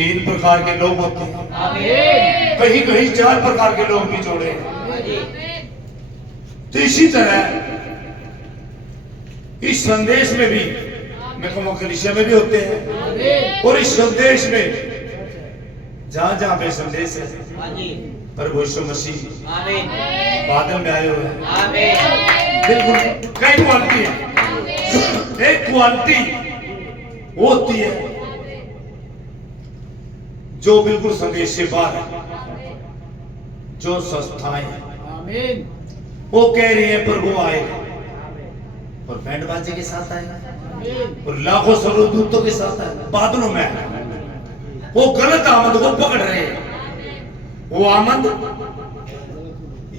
3 प्रकार के लोग होते हैं, कहीं कहीं 4 प्रकार के लोग भी जोड़े हैं। तो इसी तरह इस संदेश में भी मैं कहूँ कलीसिया में भी होते हैं, और इस संदेश में जहां जहां पे संदेश है प्रभु यीशु मसीह बादल में आए हुए हैं। बिल्कुल कई क्वालिटी है। एक क्वालिटी वो होती है जो बिल्कुल संदेश से बाहर है, जो संस्थाएं हैं वो कह रही है प्रभु आएगा और बैंड बाजे के साथ आएगा और लाखों सर्वदूतों के साथ आएगा, बादलों में आएगा। वो गलत आमद को पकड़ रहे हैं। वो आमद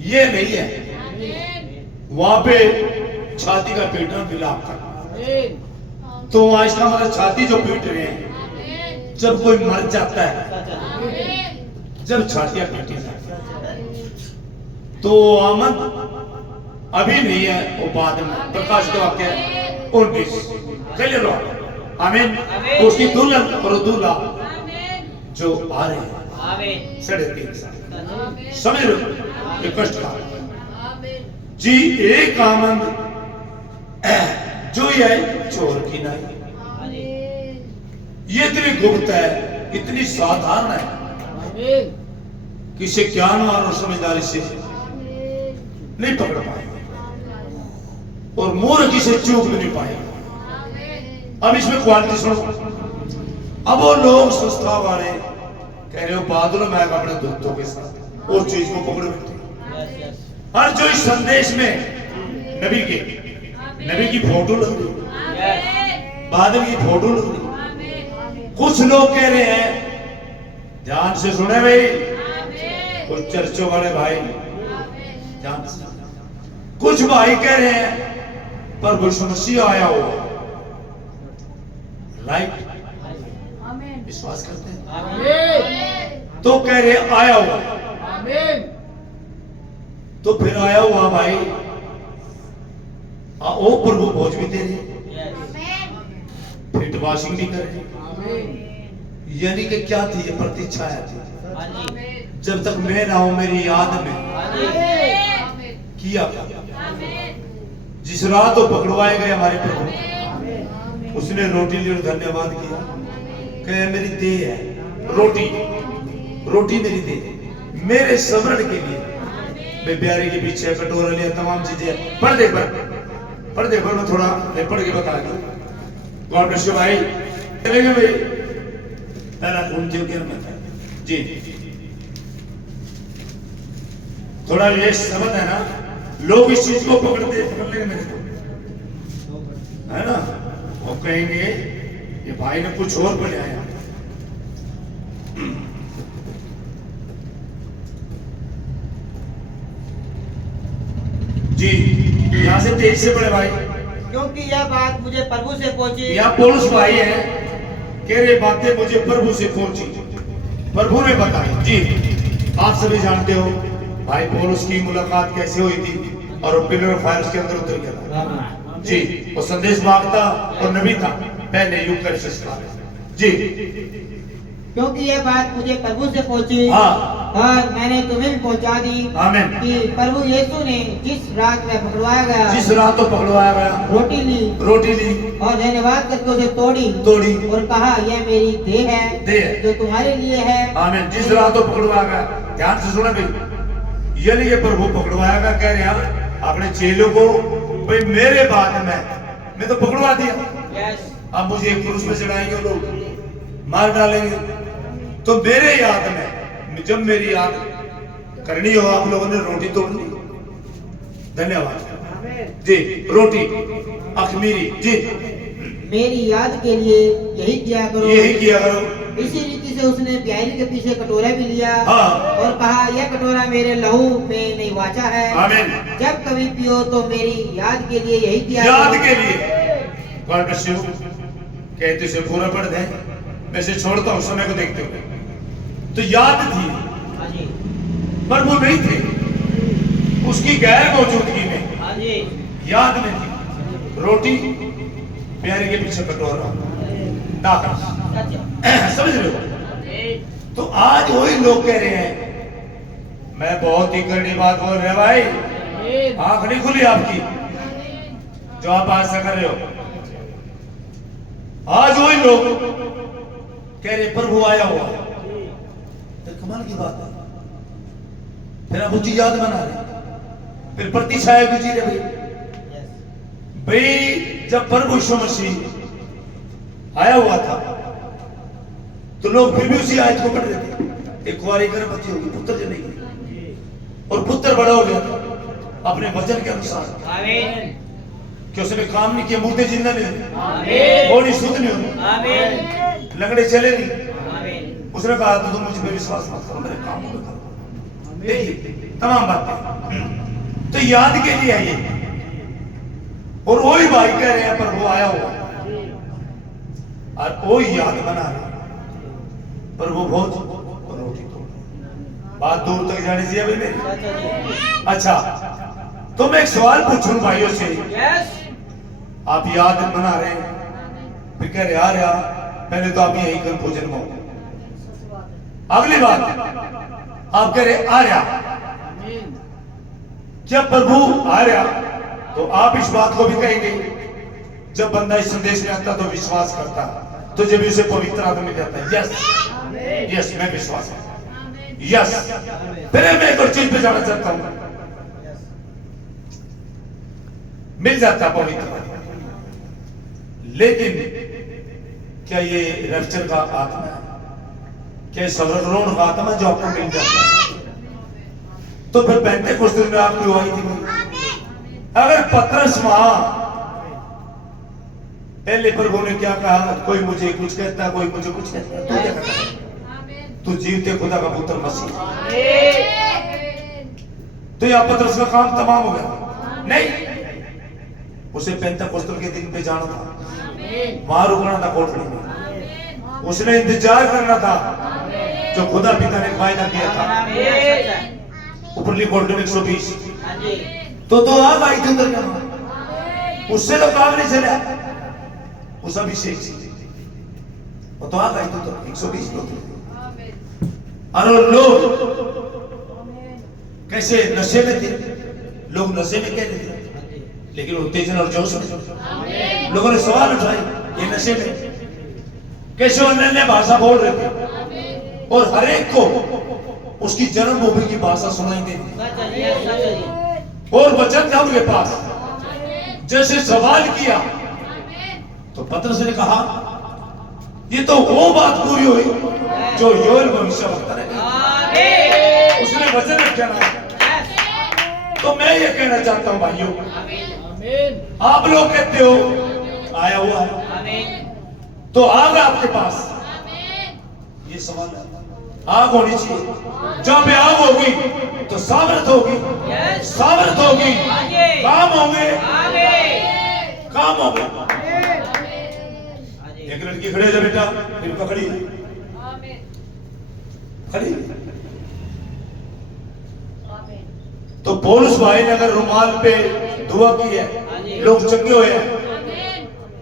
ये नहीं है वहां पे छाती का पीटना विलाप करना। तो वहां इसका मतलब छाती जो पीट रहे हैं, जब कोई मर जाता है, जब छातियां पीटी जाती है, तो आमद अभी नहीं है, वो बाद में। प्रकाश का वाक्य 19 क्लियर हो। आमीन। उसकी दुल्हन और दूल्हा जो आ रहे हैं 3.5 साल, समझ लो ये कष्ट का जी। एक आमद जो ये है चोर की नहीं, ये इतनी गुप्त है, इतनी साधारण है कि इसे ज्ञान और समझदारी से नहीं पकड़ पाएगा और मूर्ख इसे चूक भी नहीं पाएगा। अब इसमें क्वालिटी सुनो। अब वो लोग संस्था वाले कह रहे हो बादलों में आएगा अपने दूतों के साथ, उस चीज को पकड़ बैठे। और जो इस संदेश में नबी की फोटो लग रही, बादल की फोटो लग रही। कुछ लोग कह रहे हैं, ध्यान से सुने भाई, कुछ चर्चों वाले भाई ध्यान से, कुछ भाई कह रहे हैं प्रभु यीशु मसीह आया हो, राइट, विश्वास करते हैं। तो कह रहे आया हुआ, तो फिर आया हुआ भाई ओ प्रभु भोज भी दे रहे, फिट वॉशिंग भी कर रहे। यानी कि क्या थी ये प्रतीक्षा थी, जब तक मैं ना हूं मेरी याद में किया। जिस रात वो पकड़वाए गए हमारे प्रभु, उसने रोटी ली और धन्यवाद किया, कहे मेरी देह है रोटी, रोटी मेरी देह, मेरे स्मरण के लिए मैं प्यारे के पीछे कटोरा लिया, तमाम चीजें पढ़ दे मैं थोड़ा पढ़ के बता दूं। गॉड ब्लेस यू भाई, चलेंगे भाई पहला कौन जी, थोड़ा ये समझ है ना, लोग इस चीज को पकड़ लेंगे मेरे को, है ना, वो कहेंगे ये भाई ने कुछ और पढ़ाया। जी यहाँ से 23 से पढ़े भाई। क्योंकि यह बात मुझे प्रभु से पहुंची, यहाँ पौलुस भाई है, कह रहे बातें मुझे प्रभु से पहुंची, प्रभु ने बताई। जी आप सभी जानते हो भाई पौलुस की मुलाकात कैसे हुई थी, और वो पिलर ऑफ फायर के अंदर उतर गया था। जी वो संदेश मांगता और नबी था पहले युग का संस्कार। जी क्योंकि यह बात मुझे प्रभु से पहुंची, हाँ, और मैंने तुम्हें भी पहुंचा दी। आमीन। कि प्रभु यीशु ने जिस रात में पकड़वाया गया, जिस रात को पकड़वाया गया, रोटी ली और धन्यवाद करके उसे तोड़ी और कहा यह मेरी देह है जो तुम्हारे लिए है। आमीन। जिस रात को पकड़वाया गया, ध्यान से सुना भाई, यानी कि प्रभु पकड़वाया गया, कह रहे हैं अपने चेलों को भाई मेरे बाद में मैं तो पकड़वा दिया, अब मुझे एक क्रूस पे चढ़ाएंगे लोग, मार डालेंगे, तो मेरे याद में जब मेरी याद करनी हो आप लोगों ने रोटी तोड़ ली। धन्यवाद जी। रोटी अखमीरी जी, मेरी याद के लिए यही किया करो, यही किया करो। इसी रीति से उसने प्याली के पीछे कटोरा भी लिया, हाँ, और कहा यह कटोरा मेरे लहू में नहीं वाचा है, आमीन। जब कभी पियो तो मेरी याद के लिए यही किया याद करो। के लिए गॉड ब्लेस यू। कहते से पूरा पढ़ दे, मैं से छोड़ता हूँ समय को देखते हुए। तो याद थी पर वो नहीं थे, उसकी गैर मौजूदगी में याद में थी। रोटी प्यारे के पीछे कटोरा दाखिल, समझ रहे हो। तो आज वही लोग कह रहे हैं, मैं बहुत ही करनी बात बोल रहे भाई, आंख नहीं खुली आपकी जो आप ऐसा कर रहे हो। आज वही लोग कह रहे प्रभु आया हुआ, तो कमाल की बात है। फिर आप उसकी याद बना रहे, फिर प्रतिछाया भी जी रहे भाई। जब प्रभु यीशु मसीह आया हुआ था तो लोग फिर भी उसी आयत को पढ़ रहे थे। एक कुंवारी गर्भवती होगी, पुत्र जनेगी, और पुत्र बड़ा हो गया था अपने वचन के अनुसार। आमीन। कि उसने काम नहीं किया, मुर्दे जिंदा नहीं हुए, बॉडी शुद्ध नहीं हुई, लंगड़े चले नहीं। उसने कहा तो तुम मुझ पर विश्वास मत करो, मेरे काम में करो। देखिए तमाम बातें तो याद के लिए है ये। और वही भाई कह रहे हैं पर वो आया हुआ और वही याद बना रहे, पर वो बहुत रोटी तोड़। बात दूर तक जानी चाहिए अभी मेरी। अच्छा, तो मैं एक सवाल पूछूं भाइयों से। आप याद बना रहे हैं, फिर कह रहे आ रहा, पहले तो आप यही कंफ्यूजन में हो। अगली बात आप कह रहे आ रहा, जब प्रभु आ रहा तो आप इस बात को भी कहेंगे, जब बंदा इस संदेश में आता तो विश्वास करता तो जब उसे पवित्र आत्मा मिल जाता है। यस यस, मैं विश्वास है। यस, फिर मैं एक और चीज पे जाना चाहता हूं, मिल जाता पवित्र, लेकिन क्या ये रैप्चर का आत्मा है? क्या स्वर्गारोहण का आत्मा जो आपको मिल जाता है? तो फिर पेंटेकोस्टल में आप क्यों आई थी? अगर पतरस वहां पहले प्रभु ने क्या कहा, कोई मुझे कुछ कहता, कोई मुझे कुछ कहता, तो क्या कहता? तू जीवते खुदा का पुत्र मसीह। तो यह पतरस का काम तमाम हो गया? नहीं, उसे पेंटेकोस्टल के दिन पे जाना था, वहां रुकना था कोठरी में, उसने इंतजार करना था जो खुदा पिता ने वायदा किया था। ऊपरली कोठरी में 120 तो आप आई थी उधर, उससे तो काम नहीं चला, उस अभिषेक से वो तो आ गई तो 120 लोग। और लोग कैसे नशे में थे, लोग नशे में कह रहे थे, लेकिन उत्तेजन और जोश में लोगों ने सवाल उठाए, ये नशे में कैसे अन्य भाषा बोल रहे थे, और हर एक को उसकी जन्मभूमि की भाषा सुनाई देती, और वचन था उनके पास। जैसे सवाल किया तो पतरस ने कहा, ये तो वो बात पूरी हुई जो योएल भविष्यवक्ता ने कहा, उसने वचन रखा ना। तो मैं ये कहना चाहता हूं भाइयों, आप लोग कहते हो आया हुआ है, तो आग आपके पास, ये सवाल है, आग होनी चाहिए। जब पे आग होगी तो सामर्थ होगी, सामर्थ होगी, काम होंगे, काम होंगे। एक लड़की खड़े हो जा बेटा, फिर पकड़ी खड़ी। तो पौलुस भाई ने अगर रुमाल पे दुआ की है, लोग चंगे हुए हैं।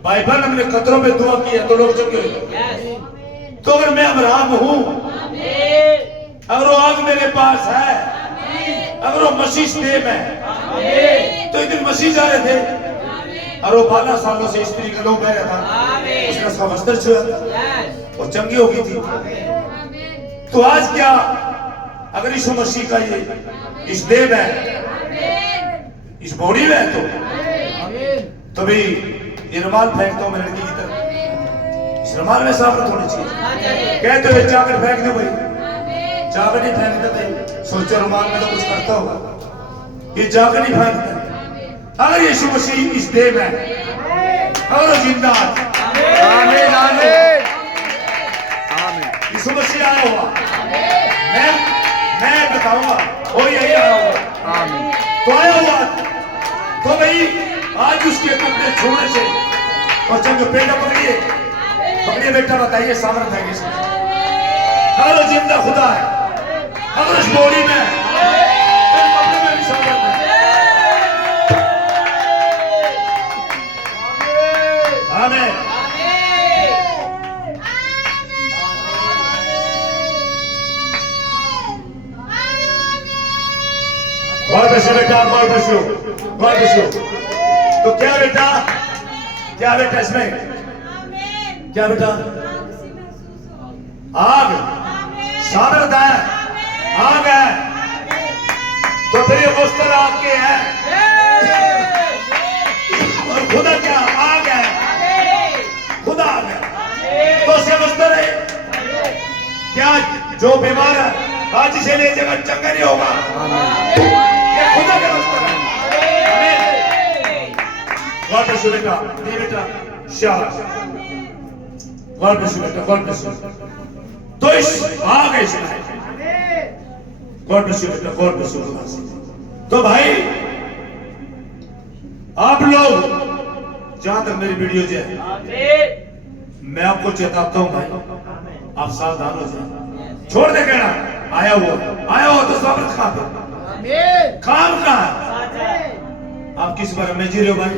बाइबल हमने कतरों पे दुआ की है तो लोग चंगे हुए। तो अगर मैं अब्राहम हूं, अगर वो आग मेरे पास है, अगर वो मसीह देव है, तो एक दिन मसीह जा रहे थे और वो 12 सालों से स्त्री का लोग बह रहा था, उसने उसका वस्त्र छुआ और चंगी हो गई थी। तो आज क्या अगर यीशु मसीह का ये इस देव है, इस बॉडी में है, तो भी ये रुमाल फेंकता हूं मैं लड़की की तरफ, इस रुमाल में सामर्थ होनी चाहिए। कहते हुए चाकट फेंक दो भाई, चाकट ही फेंक देते, सोचो रुमाल में तो कुछ करता होगा, ये चाकट ही फेंक देते। अगर यीशु मसीह इस देव है, अगर जिंदा है, आमीन आमीन आमीन, यीशु मसीह आया हुआ, मैं बताऊंगा वो यही आया हुआ, आमीन। तो आया हुआ तो भाई आज उसके कपड़े छोड़ने से और जब बेटा पकड़िए बेटा, बताइए सामर्थ है किसमें? अगर वो जिंदा खुदा है, अगर उस बॉडी में तो कपड़े में भी सामर्थ है। आमीन। bless you बेटा, God bless you, God bless you। तो क्या बेटा इसमें क्या बेटा? आग साबित है, आग है। तो फिर ये वस्त्र आपके हैं और खुदा क्या आग है, खुदा आग है। तो से वस्त्र है क्या? जो बीमार है आज इसे ले जाकर चंगा नहीं होगा, ये खुदा का वस्त्र है। God bless you बेटा, ये बेटा शाबाश। God bless you बेटा, God bless you। तो इस आग है इसमें। God bless you बेटा, God bless you। तो भाई आप लोग जहां तक मेरी वीडियो है, मैं आपको चेताता हूं भाई, आप सावधान हो जाए। छोड़ दे कहना आया हुआ तो स्वागत काम का। आप किस बारे में जी रहे हो भाई?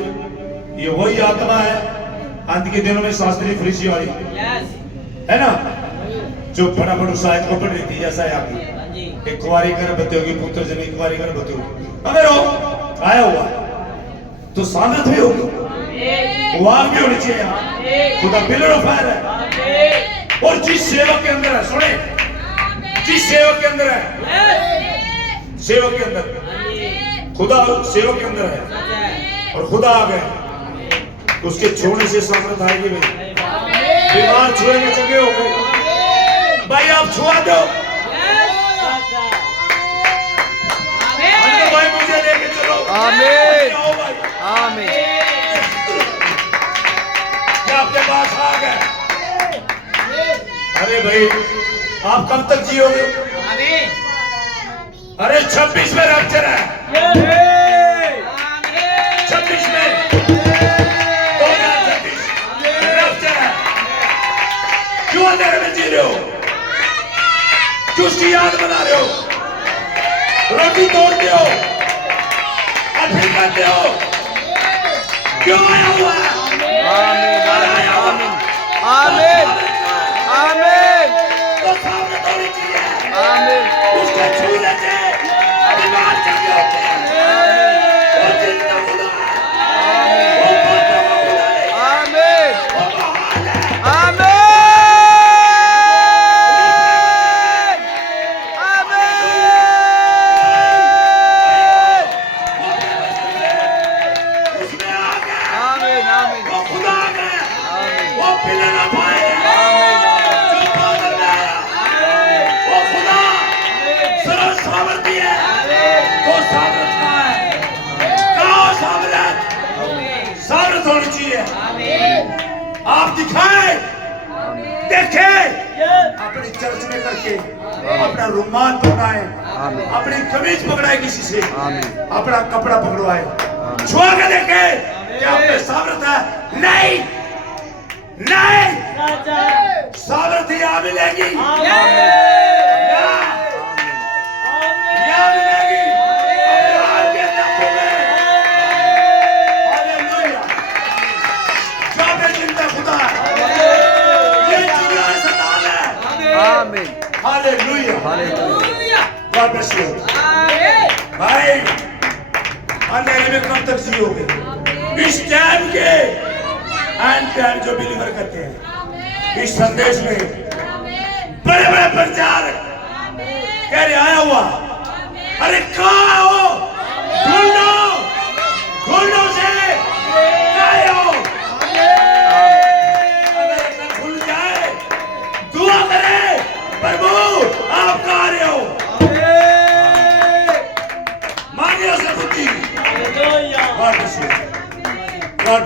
ये वही आत्मा है अंत के दिनों में शास्त्री फरीसी वाली, है ना, जो फटाफट उस आयत को पढ़ रही थी। जैसा है आपकी एक कुंवारी गर्भवती होगी, पुत्र जन्मे कुंवारी गर्भवती होगी। अगर वो आया हुआ तो सामर्थ भी होगी, वाग भी होनी चाहिए। खुदा पिलर ऑफ फायर है। और जिस सेवक के अंदर है, सुने, जिस सेवक के अंदर है, सेवक के अंदर खुदा, सेवक के अंदर है और खुदा आ गए, उसके छोड़ने से सामर्थ आएगी भाई। बीमार छुएंगे चंगे हो गए भाई, आप छुआ दो भाई, मुझे लेके चलो। आमीन, भाई आमीन। क्या आपके पास आ गए? अरे भाई आप कब तक जियोगे? अरे 26 में रैप्चर है, 26 में 2026 रैप्चर है। क्यों अंधेरे में जी रहे हो? क्यों उसकी याद बना रहे हो? रोटी तोड़ते हो और फिर कहते हो क्यों आया हुआ है? आमीन, आया हुआ है। आमीन, आमीन, तो सामने होनी चाहिए। आमीन, उसके छूने से बीमार चंगे होते हैं। वो जिंदा खुदा है, वो मरता हुआ खुदा नहीं है, आमीन, वो महान है। आमीन, उसमें आ गए, आमीन, आमीन, वो खुदा आ गए, आमीन, वो पिलर ऑफ फायर है, आमीन, जो बादल में आया, वो खुदा सर्व सामर्थी है। वो सामर्थ कहाँ है? कहाँ सामर्थ? सामर्थ होनी चाहिए। आप दिखाए, देखे, अपनी चर्च में करके अपना रुमाल पकड़ाए, आमीन, अपनी कमीज पकड़ाए, किसी से आमीन, अपना कपड़ा पकड़वाए, छुआ के देखे कि आप में सामर्थ है। नहीं नहीं, सामर्थ यहाँ मिलेगी, यहाँ मिलेगी अपने हाथ के नब्बों में। हालेलुया, जाके जिंदा खुदा है, ये जिंदा सतान है। आमीन, hallelujah, hallelujah, God bless you भाई। अंधेरे में कब तक जियोगे? इस टाइम के एंड टाइम जो बिलीवर करते हैं, इस संदेश में बड़े बड़े प्रचारक कह रहे आया हुआ, अरे कहाँ हो? ढूंढो, ढूंढो से आए हो। अगर अगर खुल जाए, दुआ करे, प्रभु आप कहाँ रहे हो? मानिए उसे बुद्धि। God bless you, God